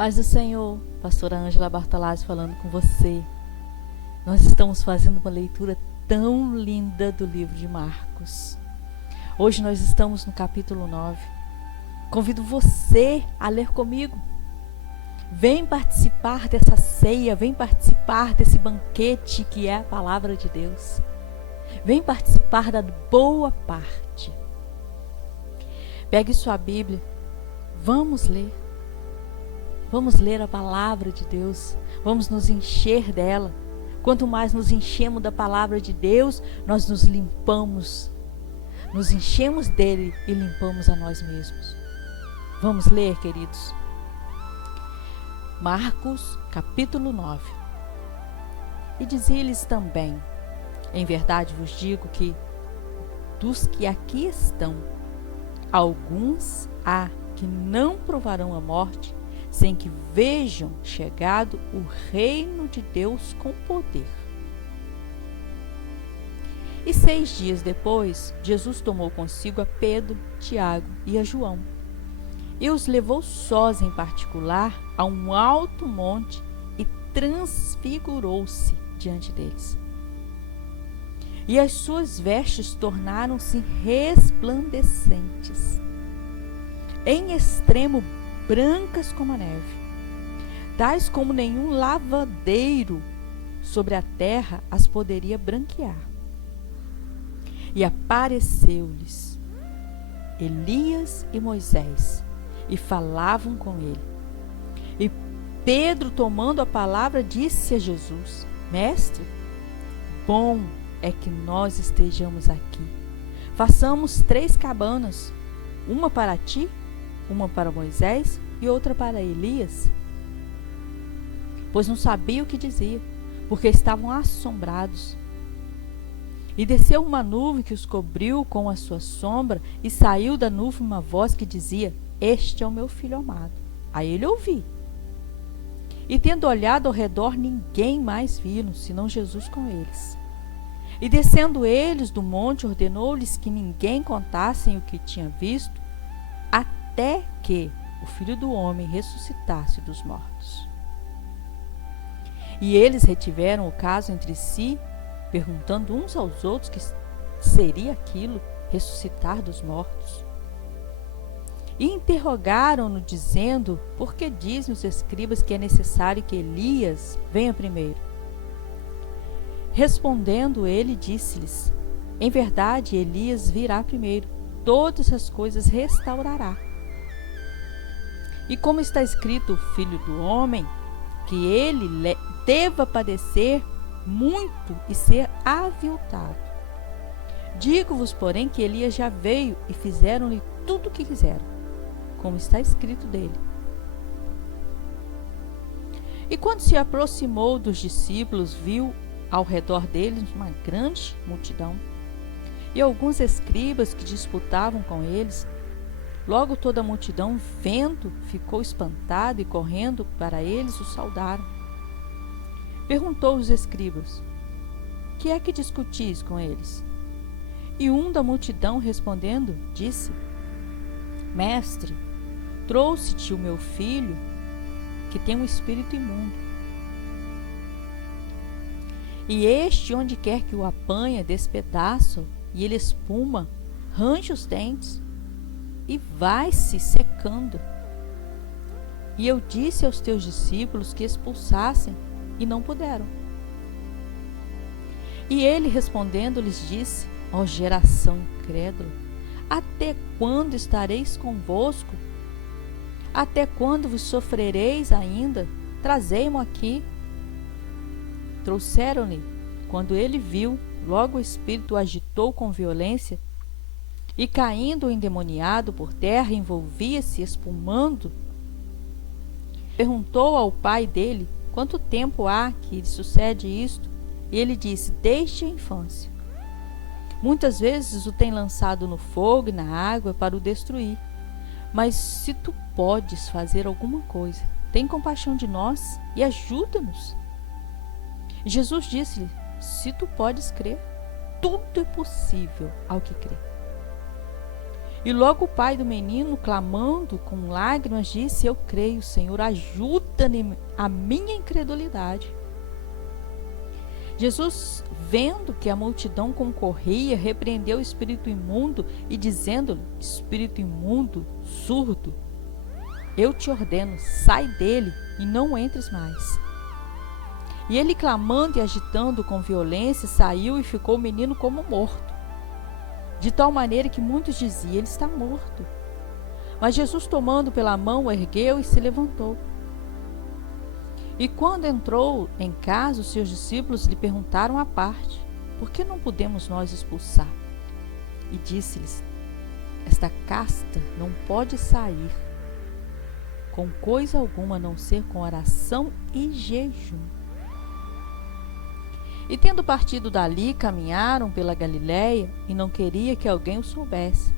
Paz do Senhor, pastora Ângela Bartolazzi falando com você. Nós estamos fazendo uma leitura tão linda do livro de Marcos. Hoje nós estamos no capítulo 9. Convido você a ler comigo. Vem participar dessa ceia, vem participar desse banquete que é a palavra de Deus. Vem participar da boa parte. Pegue sua Bíblia, vamos ler. Vamos ler a palavra de Deus, vamos nos encher dela. Quanto mais nos enchemos da palavra de Deus, nós nos limpamos, nos enchemos dele e limpamos a nós mesmos. Vamos ler, queridos. Marcos, capítulo 9. E dizia-lhes também: em verdade vos digo que dos que aqui estão, alguns há que não provarão a morte, sem que vejam chegado o reino de Deus com poder. E 6 dias depois, Jesus tomou consigo a Pedro, Tiago e a João, e os levou sós em particular a um alto monte e transfigurou-se diante deles. E as suas vestes tornaram-se resplandecentes, em extremo brancas como a neve, tais como nenhum lavadeiro sobre a terra as poderia branquear. E apareceu-lhes Elias e Moisés, e falavam com ele. E Pedro, tomando a palavra, disse a Jesus: Mestre, bom é que nós estejamos aqui. Façamos 3 cabanas, uma para ti, uma para Moisés e outra para Elias. Pois não sabia o que dizia, porque estavam assombrados. E desceu uma nuvem que os cobriu com a sua sombra, e saiu da nuvem uma voz que dizia: Este é o meu filho amado. A ele ouvi. E tendo olhado ao redor, ninguém mais viram, senão Jesus com eles. E descendo eles do monte, ordenou-lhes que ninguém contassem o que tinha visto, até que o Filho do Homem ressuscitasse dos mortos. E eles retiveram o caso entre si, perguntando uns aos outros que seria aquilo, ressuscitar dos mortos. E interrogaram-no, dizendo: por que dizem os escribas que é necessário que Elias venha primeiro? Respondendo ele, disse-lhes: em verdade, Elias virá primeiro, todas as coisas restaurará. E como está escrito, o Filho do Homem, que ele deva padecer muito e ser aviltado. Digo-vos, porém, que Elias já veio e fizeram-lhe tudo o que quiseram, como está escrito dele. E quando se aproximou dos discípulos, viu ao redor deles uma grande multidão e alguns escribas que disputavam com eles. Logo toda a multidão, vendo, ficou espantada e correndo para eles o saudaram. Perguntou os escribas: que é que discutis com eles? E um da multidão, respondendo, disse: Mestre, trouxe-te o meu filho, que tem um espírito imundo. E este, onde quer que o apanha, despedaça, e ele espuma, range os dentes, e vai-se secando. E eu disse aos teus discípulos que expulsassem, e não puderam. E ele, respondendo, lhes disse: ó geração incrédula, até quando estareis convosco? Até quando vos sofrereis ainda? Trazei-mo aqui. Trouxeram-lhe. Quando ele viu, logo o espírito o agitou com violência, e caindo o endemoniado por terra, envolvia-se espumando. Perguntou ao pai dele: quanto tempo há que lhe sucede isto? E ele disse: desde a infância. Muitas vezes o tem lançado no fogo e na água para o destruir. Mas se tu podes fazer alguma coisa, tem compaixão de nós e ajuda-nos. Jesus disse-lhe: se tu podes crer, tudo é possível ao que crê. E logo o pai do menino, clamando com lágrimas, disse: eu creio, Senhor, ajuda-me a minha incredulidade. Jesus, vendo que a multidão concorria, repreendeu o espírito imundo e dizendo-lhe: espírito imundo, surdo, eu te ordeno, sai dele e não entres mais. E ele, clamando e agitando com violência, saiu e ficou o menino como morto. De tal maneira que muitos diziam: ele está morto. Mas Jesus, tomando pela mão, o ergueu e se levantou. E quando entrou em casa, os seus discípulos lhe perguntaram à parte: por que não podemos nós expulsar? E disse-lhes: esta casta não pode sair com coisa alguma, a não ser com oração e jejum. E tendo partido dali, caminharam pela Galiléia, e não queria que alguém o soubesse,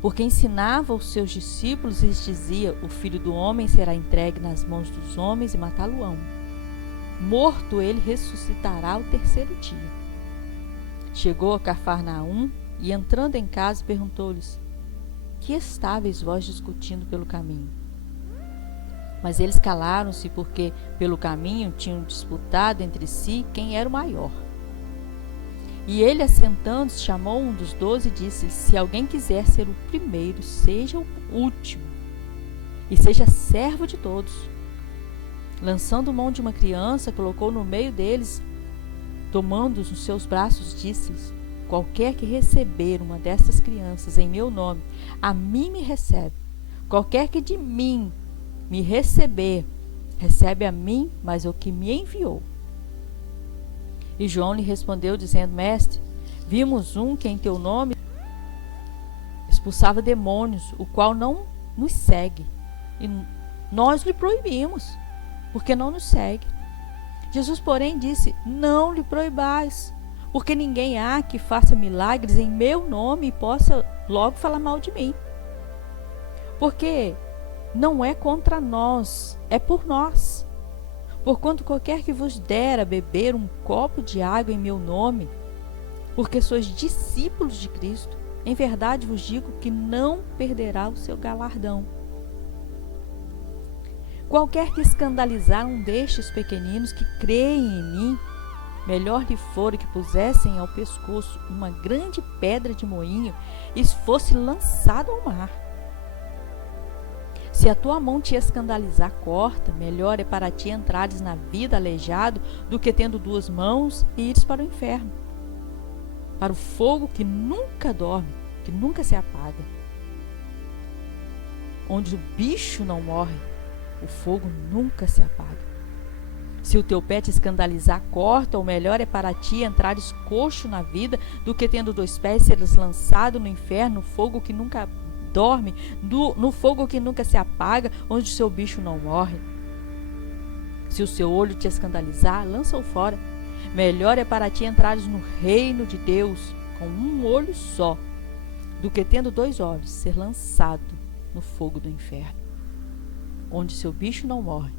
porque ensinava os seus discípulos e lhes dizia: o Filho do Homem será entregue nas mãos dos homens e matá-lo-ão. Morto ele, ressuscitará ao terceiro dia. Chegou a Cafarnaum e, entrando em casa, perguntou-lhes: que estáveis vós discutindo pelo caminho? Mas eles calaram-se, porque pelo caminho tinham disputado entre si quem era o maior. E ele, assentando-se, chamou um dos 12 e disse: se alguém quiser ser o primeiro, seja o último, e seja servo de todos. Lançando mão de uma criança, colocou no meio deles, tomando-os nos seus braços, disse-lhes: qualquer que receber uma destas crianças em meu nome, a mim me recebe. Qualquer que de mim me receber, recebe a mim, mas o que me enviou. E João lhe respondeu, dizendo: mestre, vimos um que em teu nome expulsava demônios, o qual não nos segue. E nós lhe proibimos, porque não nos segue. Jesus, porém, disse: não lhe proibais, porque ninguém há que faça milagres em meu nome e possa logo falar mal de mim. Porque não é contra nós, é por nós. Porquanto qualquer que vos der a beber um copo de água em meu nome, porque sois discípulos de Cristo, em verdade vos digo que não perderá o seu galardão. Qualquer que escandalizar um destes pequeninos que creem em mim, melhor lhe fora que pusessem ao pescoço uma grande pedra de moinho e fosse lançado ao mar. Se a tua mão te escandalizar, corta. Melhor é para ti entrares na vida aleijado do que tendo 2 mãos e ires para o inferno, para o fogo que nunca dorme, que nunca se apaga, onde o bicho não morre, o fogo nunca se apaga. Se o teu pé te escandalizar, corta. Ou melhor é para ti entrares coxo na vida do que tendo 2 pés seres lançado no inferno, fogo que nunca dorme, no fogo que nunca se apaga, onde o seu bicho não morre. Se o seu olho te escandalizar, lança-o fora. Melhor é para ti entrares no reino de Deus com um olho só, do que tendo 2 olhos ser lançado no fogo do inferno, onde seu bicho não morre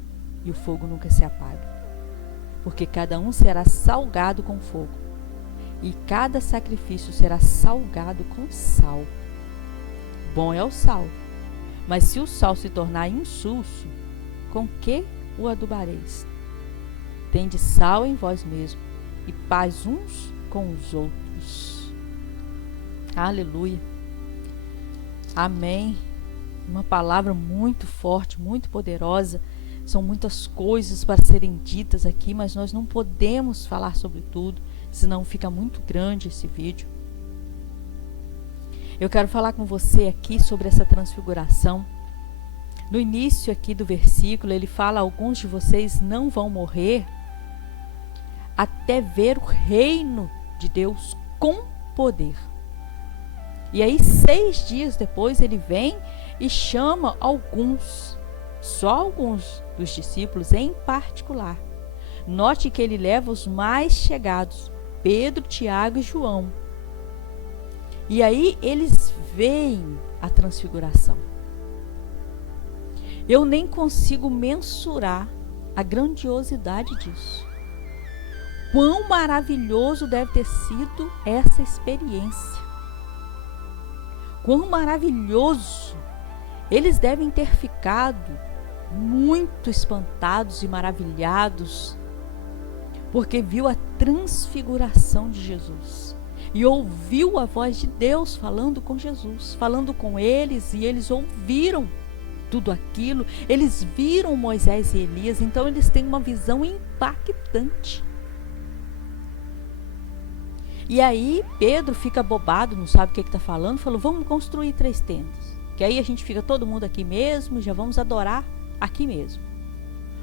e o fogo nunca se apaga. Porque cada um será salgado com fogo, e cada sacrifício será salgado com sal. Bom é o sal, mas se o sal se tornar insulso, com que o adubareis? Tende sal em vós mesmos, e paz uns com os outros. Aleluia. Amém. Uma palavra muito forte, muito poderosa. São muitas coisas para serem ditas aqui, mas nós não podemos falar sobre tudo, senão fica muito grande esse vídeo. Eu quero falar com você aqui sobre essa transfiguração. No início aqui do versículo, ele fala: alguns de vocês não vão morrer até ver o reino de Deus com poder. E aí 6 dias depois ele vem e chama alguns, só alguns dos discípulos em particular. Note que ele leva os mais chegados, Pedro, Tiago e João. E aí eles veem a transfiguração. Eu nem consigo mensurar a grandiosidade disso. Quão maravilhoso deve ter sido essa experiência. Quão maravilhoso! Eles devem ter ficado muito espantados e maravilhados, porque viu a transfiguração de Jesus e ouviu a voz de Deus falando com Jesus, falando com eles, e eles ouviram tudo aquilo, eles viram Moisés e Elias, então eles têm uma visão impactante. E aí Pedro fica bobado, não sabe o que está falando, falou: vamos construir 3 tendas, que aí a gente fica todo mundo aqui mesmo, já vamos adorar aqui mesmo.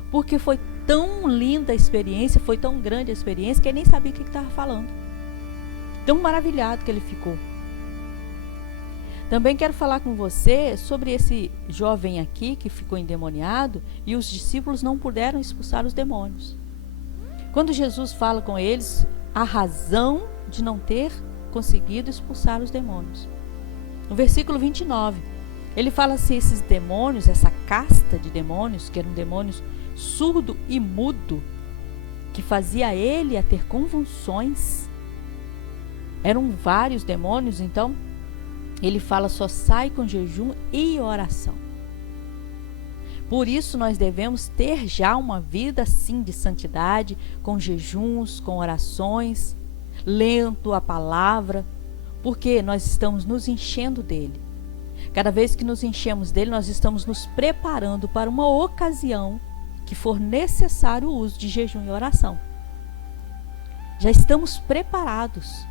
Porque foi tão linda a experiência, foi tão grande a experiência, que ele nem sabia o que estava falando. Tão maravilhado que ele ficou. Também quero falar com você sobre esse jovem aqui que ficou endemoniado e os discípulos não puderam expulsar os demônios. Quando Jesus fala com eles, a razão de não ter conseguido expulsar os demônios. No versículo 29, ele fala assim: esses demônios, essa casta de demônios, que eram demônios surdo e mudo, que fazia ele a ter convulsões, eram vários demônios. Então ele fala: só sai com jejum e oração. Por isso nós devemos ter já uma vida assim de santidade, com jejuns, com orações, lendo a palavra, porque nós estamos nos enchendo dele. Cada vez que nos enchemos dele, nós estamos nos preparando para uma ocasião que for necessário o uso de jejum e oração. Já estamos preparados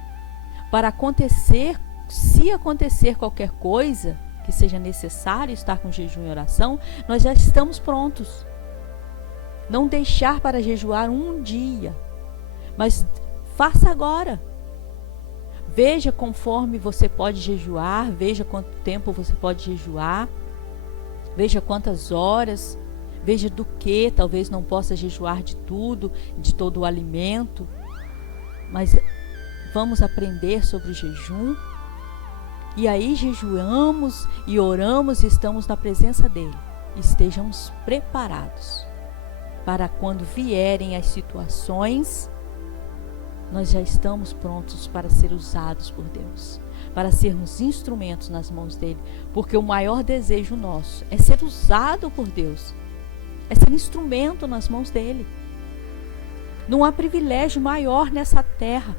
para acontecer, se acontecer qualquer coisa que seja necessário estar com jejum e oração, nós já estamos prontos. Não deixar para jejuar um dia, mas faça agora. Veja conforme você pode jejuar, veja quanto tempo você pode jejuar, veja quantas horas, veja do que, talvez não possa jejuar de tudo, de todo o alimento, mas vamos aprender sobre o jejum, e aí jejuamos e oramos e estamos na presença dele. Estejamos preparados para quando vierem as situações, nós já estamos prontos para ser usados por Deus, para sermos instrumentos nas mãos dele, porque o maior desejo nosso é ser usado por Deus, é ser instrumento nas mãos dele. Não há privilégio maior nessa terra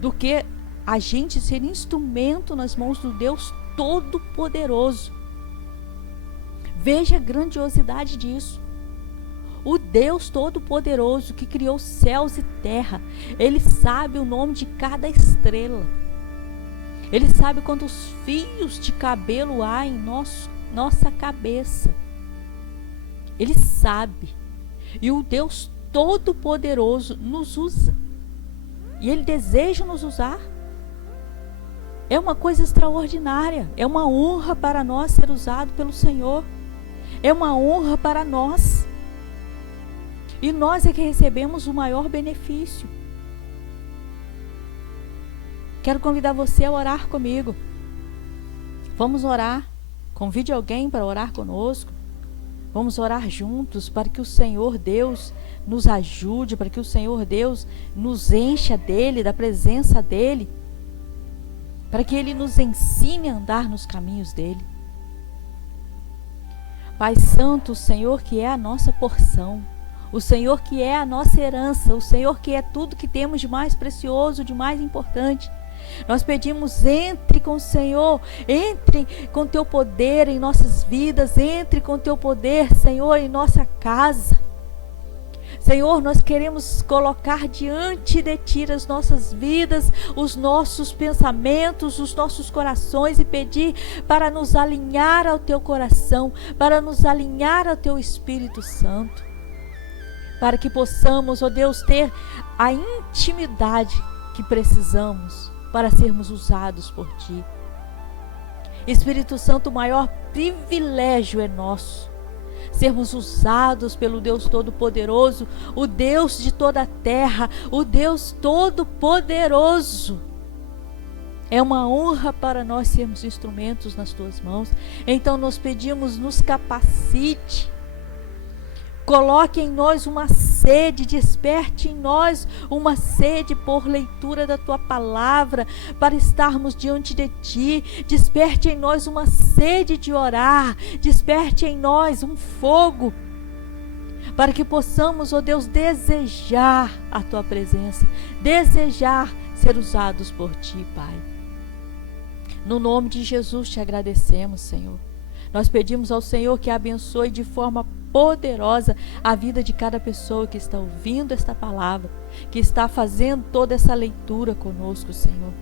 do que a gente ser instrumento nas mãos do Deus Todo-Poderoso. Veja a grandiosidade disso. O Deus Todo-Poderoso que criou céus e terra, ele sabe o nome de cada estrela. Ele sabe quantos fios de cabelo há em nossa cabeça. Ele sabe. E o Deus Todo-Poderoso nos usa. E ele deseja nos usar. É uma coisa extraordinária. É uma honra para nós ser usado pelo Senhor. É uma honra para nós. E nós é que recebemos o maior benefício. Quero convidar você a orar comigo. Vamos orar. Convide alguém para orar conosco. Vamos orar juntos para que o Senhor Deus nos ajude, para que o Senhor Deus nos encha dele, da presença dele, para que ele nos ensine a andar nos caminhos dele. Pai Santo, o Senhor que é a nossa porção, o Senhor que é a nossa herança, o Senhor que é tudo que temos de mais precioso, de mais importante. Nós pedimos: entre com o Senhor, entre com teu poder em nossas vidas, entre com teu poder, Senhor, em nossa casa. Senhor, nós queremos colocar diante de ti as nossas vidas, os nossos pensamentos, os nossos corações, e pedir para nos alinhar ao teu coração, para nos alinhar ao teu Espírito Santo, para que possamos, ó Deus, ter a intimidade que precisamos para sermos usados por ti. Espírito Santo, o maior privilégio é nosso, sermos usados pelo Deus Todo-Poderoso, o Deus de toda a terra, o Deus Todo-Poderoso. É uma honra para nós sermos instrumentos nas tuas mãos. Então nós pedimos: nos capacite Coloque em nós uma sede, desperte em nós uma sede por leitura da tua palavra, para estarmos diante de ti. Desperte em nós uma sede de orar, desperte em nós um fogo, para que possamos, ó Deus, desejar a tua presença, desejar ser usados por ti, Pai. No nome de Jesus te agradecemos, Senhor. Nós pedimos ao Senhor que abençoe de forma poderosa a vida de cada pessoa que está ouvindo esta palavra, que está fazendo toda essa leitura conosco, Senhor.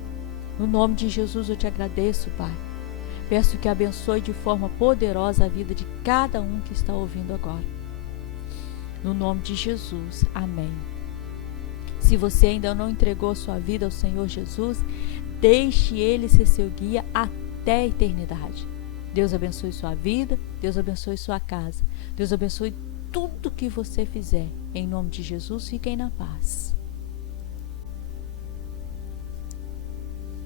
No nome de Jesus eu te agradeço, Pai. Peço que abençoe de forma poderosa a vida de cada um que está ouvindo agora. No nome de Jesus, amém. Se você ainda não entregou sua vida ao Senhor Jesus, deixe Ele ser seu guia até a eternidade. Deus abençoe sua vida, Deus abençoe sua casa, Deus abençoe tudo que você fizer. Em nome de Jesus, fiquem na paz.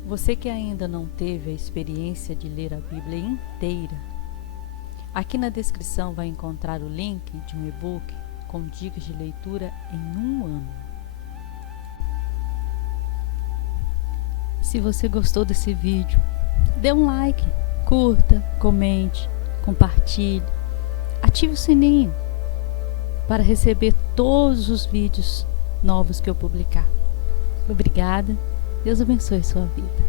Você que ainda não teve a experiência de ler a Bíblia inteira, aqui na descrição vai encontrar o link de um e-book com dicas de leitura em 1 ano. Se você gostou desse vídeo, dê um like, curta, comente, compartilhe, ative o sininho para receber todos os vídeos novos que eu publicar. Obrigada, Deus abençoe sua vida.